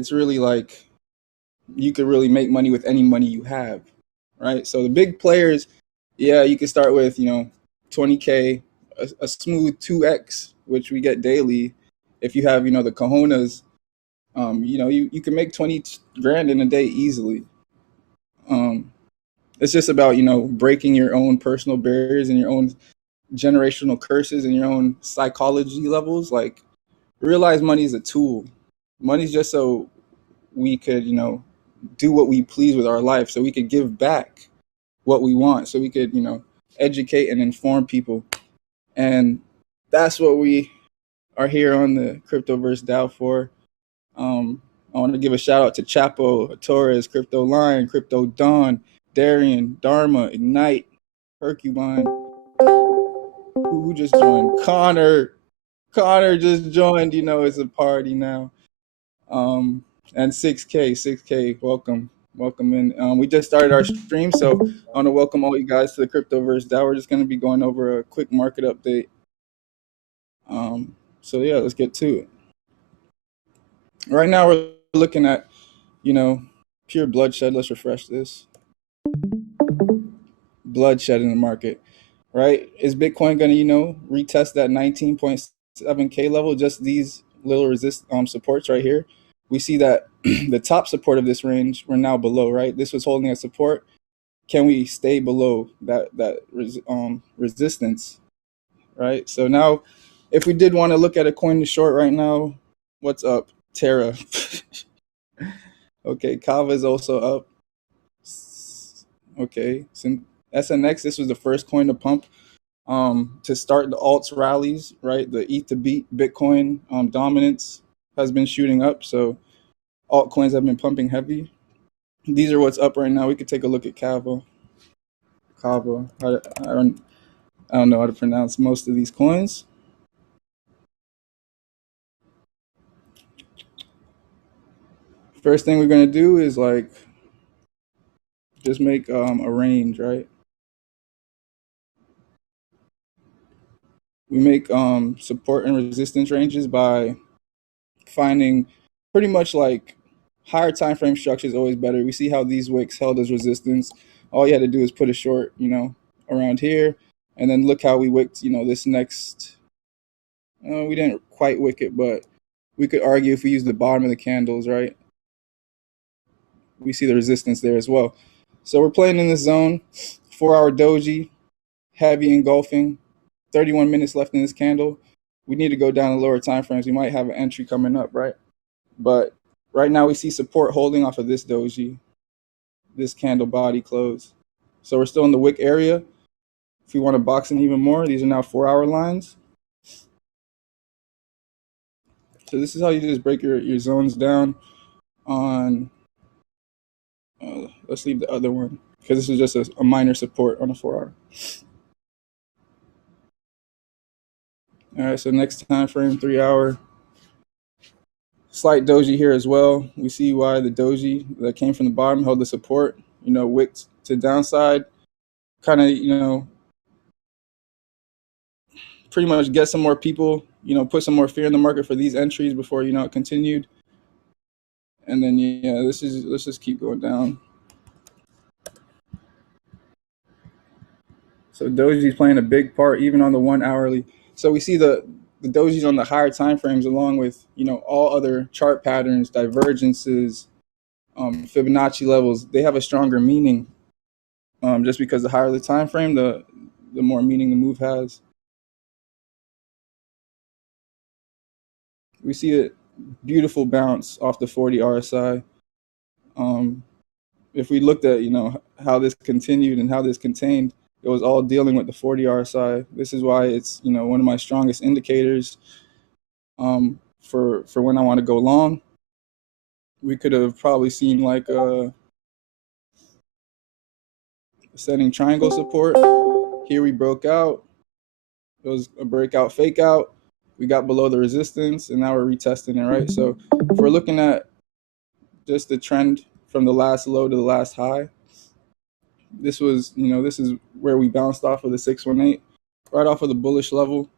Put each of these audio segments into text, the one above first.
it's really like you could really make money with any money you have, right? So the big players, yeah, you can start with 20K, a smooth 2x, which we get daily. If you have the cojones, you can make 20 grand in a day easily. Um, it's just about breaking your own personal barriers and your own generational curses and your own psychology levels. Like, realize money is a tool. Money's just so we could do what we please with our life, so we could give back what we want, so we could educate and inform people. And that's what we are here on the Cryptoverse DAO for. I want to give a shout out to Chapo, Torres, Crypto Lion, Crypto Dawn, Darian, Dharma, Ignite, Hercubine. Who just joined? Connor just joined. It's a party now. And 6K, welcome in. We just started our stream, so I want to welcome all you guys to the Cryptoverse DAO. We're just going to be going over a quick market update. So yeah, let's get to it. Right now we're looking at pure bloodshed. Let's refresh this. Bloodshed in the market, right? Is Bitcoin going to retest that 19.7K level? Just these little supports right here. We see that the top support of this range, we're now below, right? This was holding a support. Can we stay below that resistance, right? So now, if we did want to look at a coin to short right now, what's up? Terra. Okay, Kava is also up. Okay, SNX, this was the first coin to pump to start the alts rallies, right? The ETH to beat Bitcoin dominance has been shooting up, so altcoins have been pumping heavy. These are what's up right now. We could take a look at Kava. I don't know how to pronounce most of these coins. First thing we're gonna do is just make a range, right? We make support and resistance ranges by finding pretty much like higher time frame structure is always better. We see how these wicks held as resistance. All you had to do is put a short, around here, and then look how we wicked, this next. We didn't quite wick it, but we could argue if we use the bottom of the candles, right? We see the resistance there as well. So we're playing in this zone. 4-hour doji, heavy engulfing. 31 minutes left in this candle. We need to go down the lower time frames. We might have an entry coming up, right? But right now we see support holding off of this doji, this candle body close. So we're still in the wick area. If we want to box in even more, these are now 4-hour lines. So this is how you just break your zones down on, let's leave the other one, because this is just a minor support on a 4-hour. All right, so next time frame, 3-hour. Slight doji here as well. We see why the doji that came from the bottom held the support, wicked to downside, kind of, pretty much get some more people, put some more fear in the market for these entries before, it continued. And then, yeah, let's just keep going down. So doji's playing a big part even on the 1 hourly. So we see the dojis on the higher time frames, along with all other chart patterns, divergences, Fibonacci levels. They have a stronger meaning, just because the higher the time frame, the more meaning the move has. We see a beautiful bounce off the 40 RSI. If we looked at how this continued and how this contained, it was all dealing with the 40 RSI. This is why it's one of my strongest indicators for when I want to go long. We could have probably seen like a ascending triangle support. Here we broke out. It was a breakout fake out. We got below the resistance, and now we're retesting it, right? So if we're looking at just the trend from the last low to the last high, this was, this is where we bounced off of the 618, right off of the bullish level.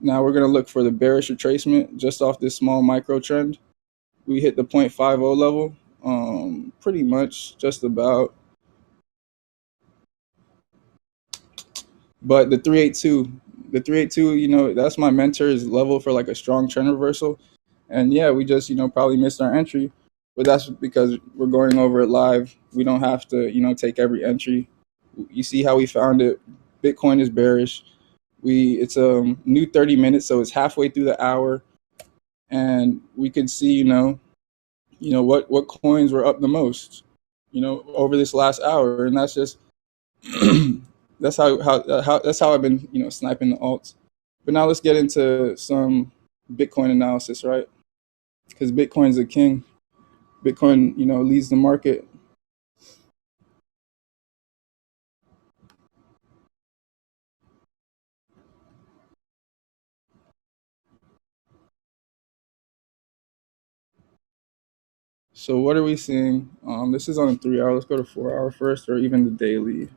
Now we're going to look for the bearish retracement just off this small micro trend. we hit the 0.50 level, pretty much just about. But the 382, that's my mentor's level for like a strong trend reversal. And yeah, we just, probably missed our entry, but that's because we're going over it live. We don't have to, take every entry. You see how we found it. Bitcoin is bearish. It's a new 30 minutes, so it's halfway through the hour, and we could see, what coins were up the most, over this last hour, and that's just that's how I've been, sniping the alts. But now let's get into some Bitcoin analysis, right? Because Bitcoin's a king. Bitcoin, leads the market. So what are we seeing? This is on a 3 hour. Let's go to 4 hour first, or even the daily.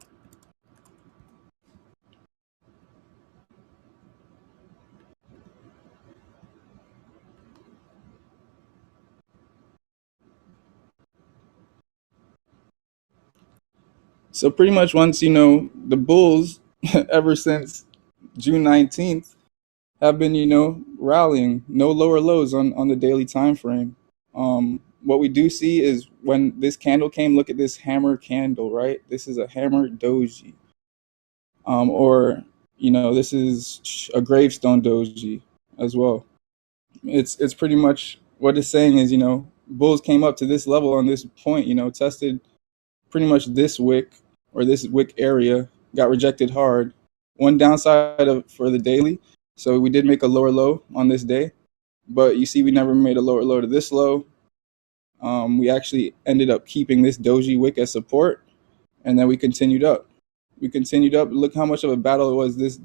So pretty much once, the bulls, ever since June 19th, have been, rallying, no lower lows on the daily time frame. What we do see is when this candle came, look at this hammer candle, right? This is a hammer doji. Or, this is a gravestone doji as well. It's pretty much what it's saying is, bulls came up to this level on this point, tested pretty much this wick or this wick area, got rejected hard. One downside for the daily, so we did make a lower low on this day, but you see we never made a lower low to this low. We actually ended up keeping this doji wick as support, and then we continued up. Look how much of a battle it was this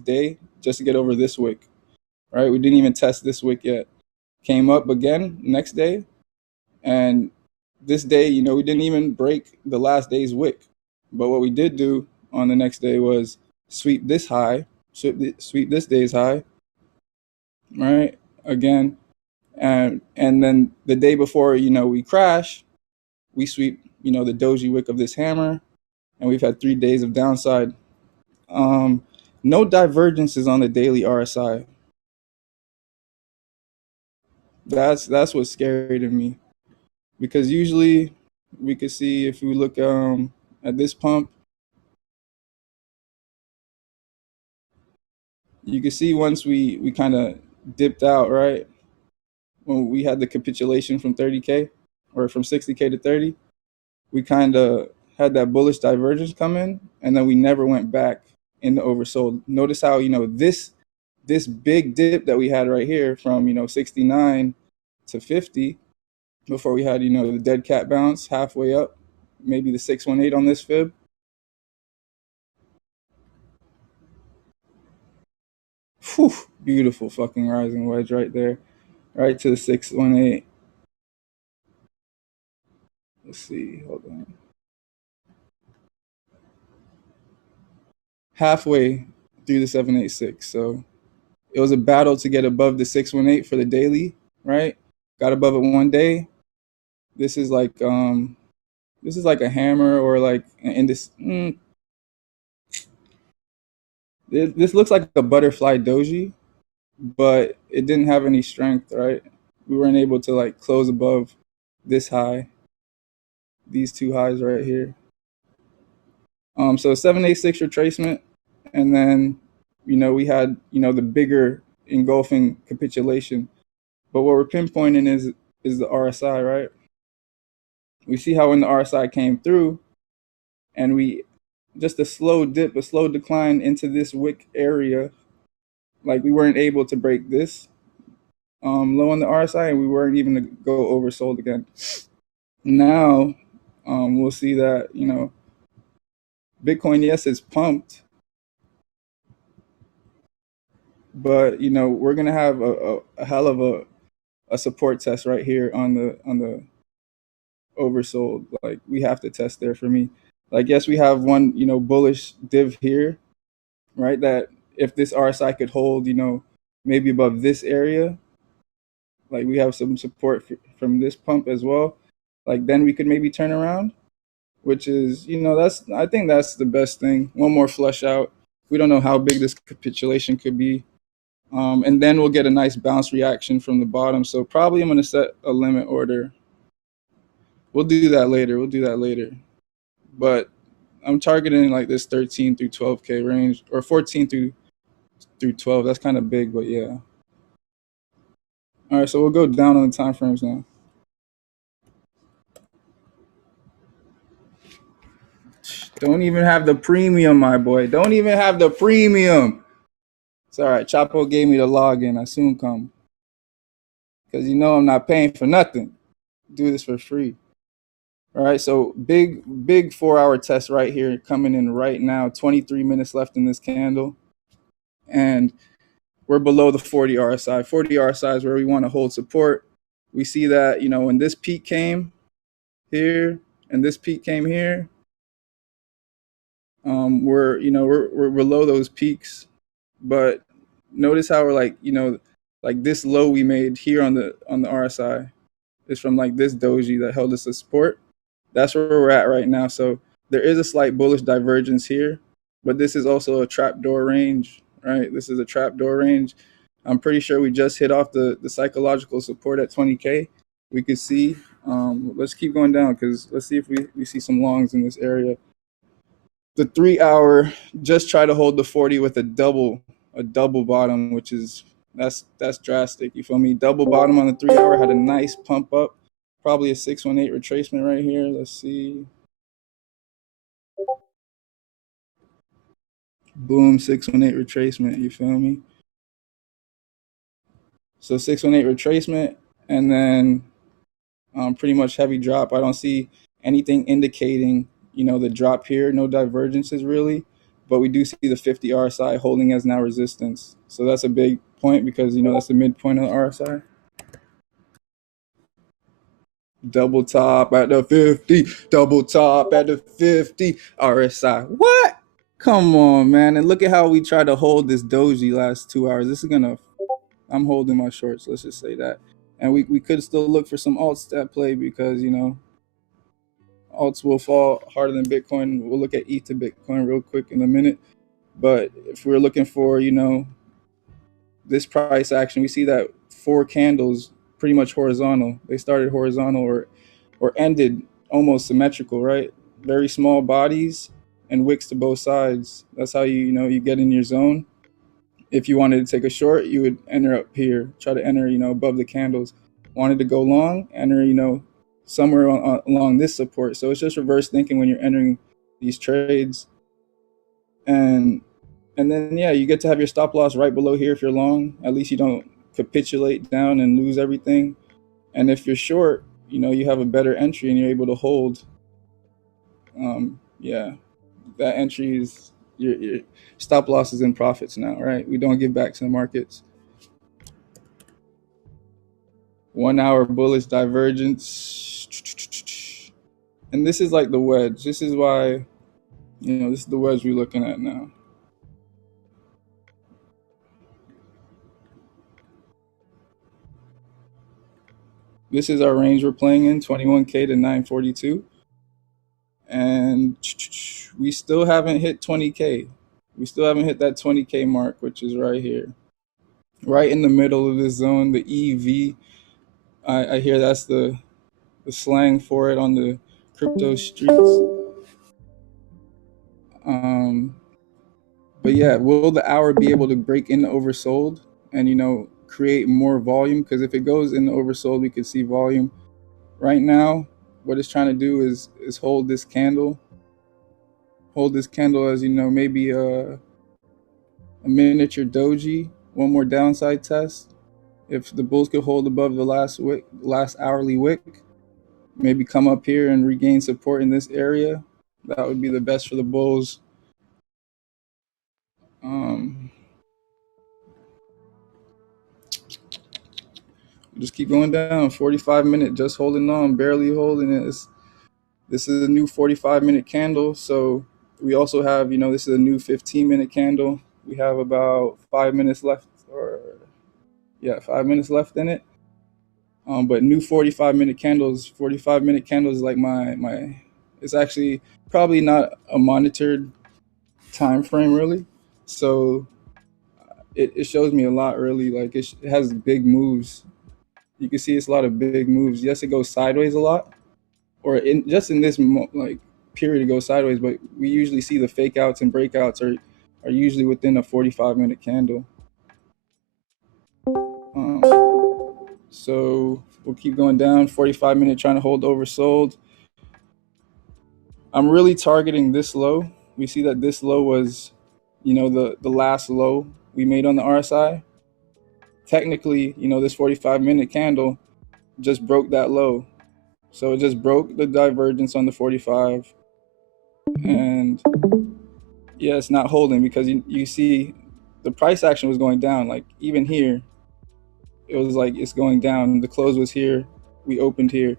day just to get over this wick, right? We didn't even test this wick yet. Came up again next day, and this day, we didn't even break the last day's wick. But what we did do on the next day was sweep this high, sweep this day's high, right? Again, and then the day before, we crash, we sweep, the doji wick of this hammer, and we've had 3 days of downside. No divergences on the daily RSI. That's what's scary to me, because usually we could see, if we look at this pump, you can see once we kind of dipped out, right, when we had the capitulation from 30K or from 60K to 30, we kind of had that bullish divergence come in, and then we never went back into oversold. Notice how, this big dip that we had right here from, 69 to 50, before we had, the dead cat bounce halfway up, maybe the 618 on this fib. Whew, beautiful fucking rising wedge right there, right to the 618. Let's see, hold on. Halfway through the 786. So it was a battle to get above the 618 for the daily, right? Got above it one day. This is like a hammer, or like in this. This looks like a butterfly doji, but it didn't have any strength, right? We weren't able to like close above this high, these two highs right here. So 786 retracement, and then we had the bigger engulfing capitulation. But what we're pinpointing is the RSI, right? We see how when the RSI came through, and we just a slow dip, a slow decline into this wick area, like we weren't able to break this low on the RSI, and we weren't even to go oversold again. Now we'll see that Bitcoin, yes, is pumped, but we're gonna have a hell of a support test right here on the oversold. Like we have to test there for me. Like, yes, we have one bullish div here, right? That if this RSI could hold maybe above this area, like we have some support from this pump as well, like then we could maybe turn around, which is, that's, I think that's the best thing. One more flush out. We don't know how big this capitulation could be. And then we'll get a nice bounce reaction from the bottom. So probably I'm going to set a limit order. We'll do that later. But I'm targeting like this 13 through 12K range, or 14 through 12. That's kind of big, but yeah. All right, so we'll go down on the time frames now. Don't even have the premium, my boy. Don't even have the premium. It's all right. Chapo gave me the login. I soon come. Because I'm not paying for nothing. Do this for free. All right, so big 4-hour test right here coming in right now. 23 minutes left in this candle. And we're below the 40 RSI. 40 RSI is where we want to hold support. We see that, when this peak came here and this peak came here, we're below those peaks. But notice how we're like this low we made here on the RSI is from like this doji that held us as support. That's where we're at right now. So there is a slight bullish divergence here, but this is also a trapdoor range, right? This is a trapdoor range. I'm pretty sure we just hit off the psychological support at 20K. We could see. Let's keep going down, because let's see if we see some longs in this area. The 3-hour just try to hold the 40 with a double bottom, which is that's drastic. You feel me? Double bottom on the 3-hour, had a nice pump up, probably a 618 retracement right here. Let's see. Boom, 618 retracement. You feel me? So 618 retracement, and then pretty much heavy drop. I don't see anything indicating the drop here. No divergences really, but we do see the 50 RSI holding as now resistance. So that's a big point, because that's the midpoint of the RSI. Double top at the 50, double top at the 50 RSI. What? Come on, man. And look at how we try to hold this doji last 2 hours. This is gonna, I'm holding my shorts, let's just say that. And we could still look for some alts at play, because alts will fall harder than Bitcoin. We'll look at ETH to Bitcoin real quick in a minute. But if we're looking for, this price action, we see that 4 candles pretty much horizontal. They started horizontal or ended almost symmetrical, right? Very small bodies and wicks to both sides. That's how you get in your zone. If you wanted to take a short, you would enter up here, try to enter, above the candles. Wanted to go long, enter, somewhere along this support. So it's just reverse thinking when you're entering these trades. And then, yeah, you get to have your stop loss right below here if you're long. At least you don't capitulate down and lose everything. And if you're short, you have a better entry and you're able to hold. Yeah, that entry is your stop losses and profits now, right? We don't give back to the markets. 1 hour bullish divergence. And this is like the wedge. This is why, this is the wedge we're looking at now. This is our range we're playing in, 21K to 942. And we still haven't hit 20K. We still haven't hit that 20K mark, which is right here. Right in the middle of this zone, the EV. I hear that's the slang for it on the crypto streets. But yeah, will the hour be able to break into oversold and create more volume? Because if it goes into oversold, we could see volume. Right now, what it's trying to do is hold this candle. Hold this candle as maybe a miniature doji. One more downside test. If the bulls could hold above the last hourly wick, maybe come up here and regain support in this area, that would be the best for the bulls. Just keep going down. 45-minute, just holding on, barely holding it. This is a new 45-minute candle. So we also have, this is a new 15-minute candle. We have about 5 minutes left, 5 minutes left in it. But new 45-minute candles, 45-minute candles is like my. It's actually probably not a monitored time frame really, so it shows me a lot early. Like it has big moves. You can see it's a lot of big moves. Yes, it goes sideways a lot, or just in this like period it goes sideways. But we usually see the fake outs and breakouts are usually within a 45-minute candle. Um, so we'll keep going down. 45-minute trying to hold oversold. I'm really targeting this low. We see that this low was, the last low we made on the RSI. Technically, this 45-minute candle just broke that low. So it just broke the divergence on the 45. And yeah, it's not holding because you see the price action was going down. Like even here, it was like it's going down. The close was here. We opened here.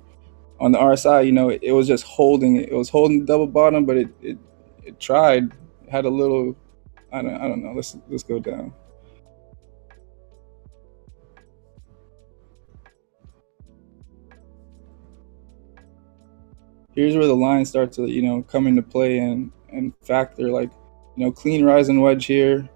On the RSI, it was just holding it. It was holding the double bottom, but it tried. It had a little, I don't know. Let's go down. Here's where the lines start to come into play and factor. Like clean rising wedge here,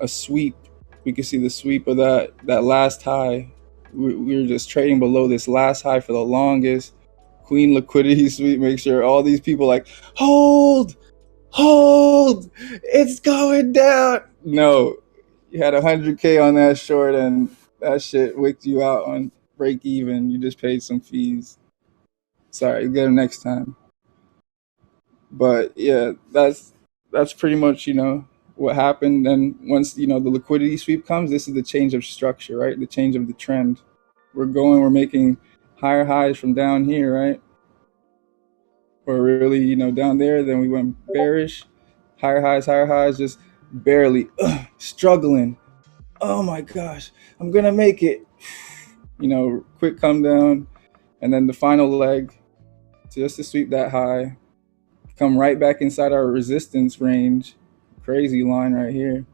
a sweep. We can see the sweep of that last high. We were just trading below this last high for the longest. Queen liquidity sweep. Make sure all these people like hold, it's going down. No, you had 100K on that short and that shit wicked you out on break even. You just paid some fees. Sorry, get them next time. But yeah, that's pretty much what happened. And once the liquidity sweep comes, this is the change of structure, right? The change of the trend. We're making higher highs from down here, right? Or really down there. Then we went bearish, higher highs, just barely struggling. Oh my gosh, I'm gonna make it. Quick come down, and then the final leg just to sweep that high, come right back inside our resistance range. Crazy line right here.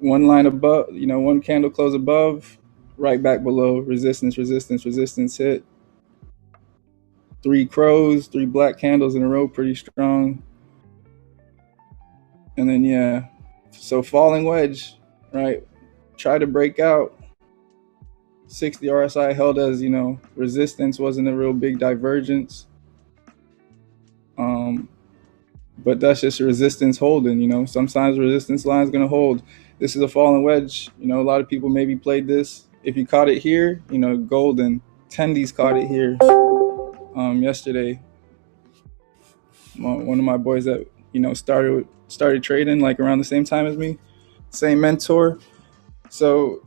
One line above, one candle close above, right back below, resistance hit. Three crows, three black candles in a row, pretty strong. And then yeah, so falling wedge, right? Try to break out. 60 RSI held as resistance, wasn't a real big divergence. But that's just resistance holding. Sometimes resistance line is going to hold. This is a falling wedge. A lot of people maybe played this. If you caught it here, golden. Tendies caught it here yesterday. One of my boys that started trading like around the same time as me, same mentor. So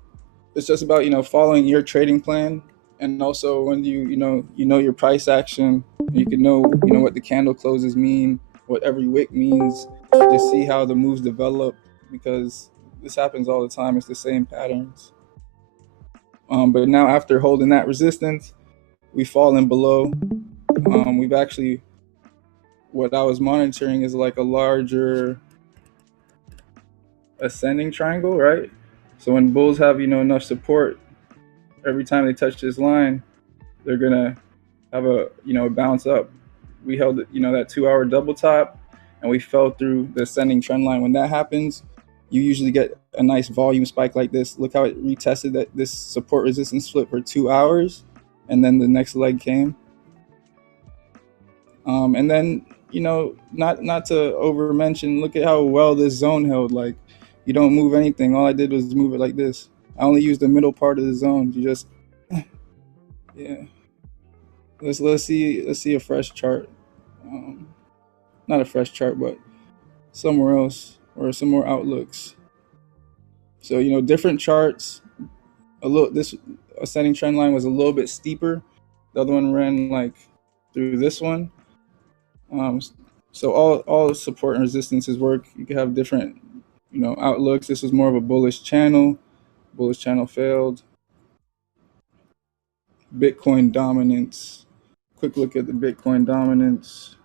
it's just about following your trading plan, and also when you know your price action, you can know what the candle closes mean, what every wick means. Just see how the moves develop, because this happens all the time. It's the same patterns. But now after holding that resistance, we've fallen below. We've actually, what I was monitoring is like a larger ascending triangle, right? So when bulls have enough support, every time they touch this line, they're gonna have a bounce up. We held that 2-hour double top, and we fell through the ascending trend line. When that happens, you usually get a nice volume spike like this. Look how it retested that this support resistance split for 2 hours, and then the next leg came. And then not to over mention, look at how well this zone held. Like you don't move anything. All I did was move it like this. I only used the middle part of the zone. You just yeah. Let's see a fresh chart. Not a fresh chart, but somewhere else or some more outlooks. So different charts. This ascending trend line was a little bit steeper. The other one ran like through this one. So all support and resistances work. You can have different outlooks. This was more of a bullish channel. Bullish channel failed. Bitcoin dominance. Quick look at the Bitcoin dominance.